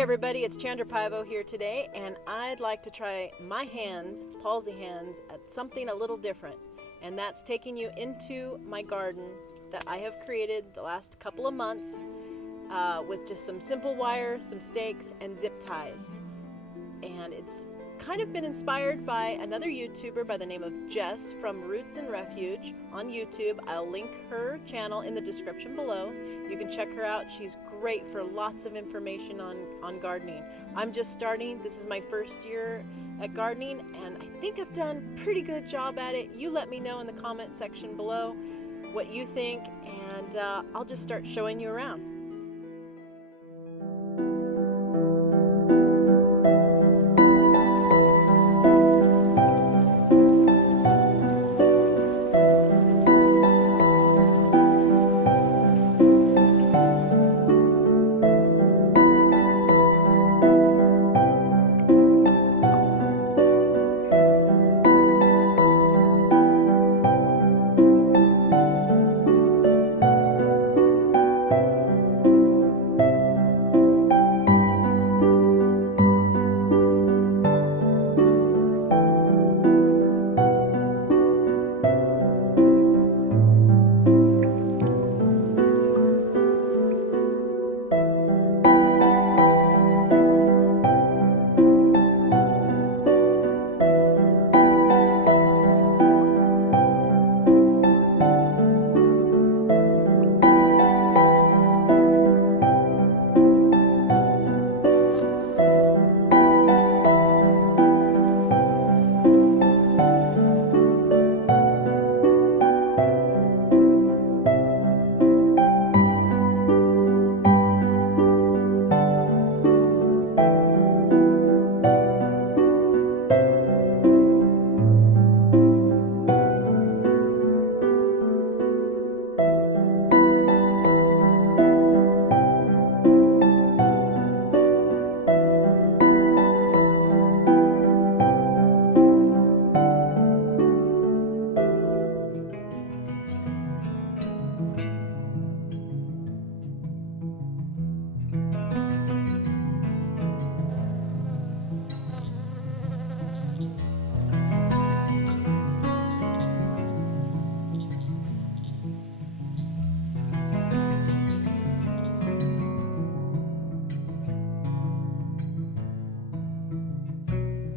everybody, it's Chandra Pivo here today, and I'd like to try my hands, palsy hands, at something a little different. And that's taking you into my garden that I have created the last couple of months with just some simple wire, some stakes, and zip ties. And it's kind of been inspired by another YouTuber by the name of Jess from Roots and Refuge on YouTube. I'll link her channel in the description below. You can check her out. She's great for lots of information on gardening. I'm just starting. This is my first year at gardening, and I think I've done a pretty good job at it. You let me know in the comment section below what you think, and I'll just start showing you around.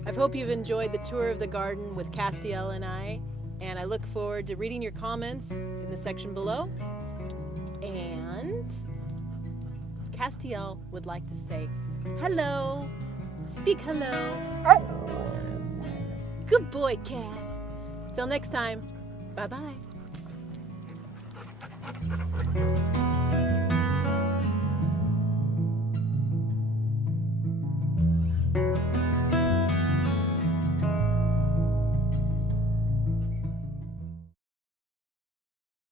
I hope you've enjoyed the tour of the garden with Castiel and I look forward to reading your comments in the section below. And Castiel would like to say hello. Speak hello. Good boy, Cass. Till next time, bye-bye.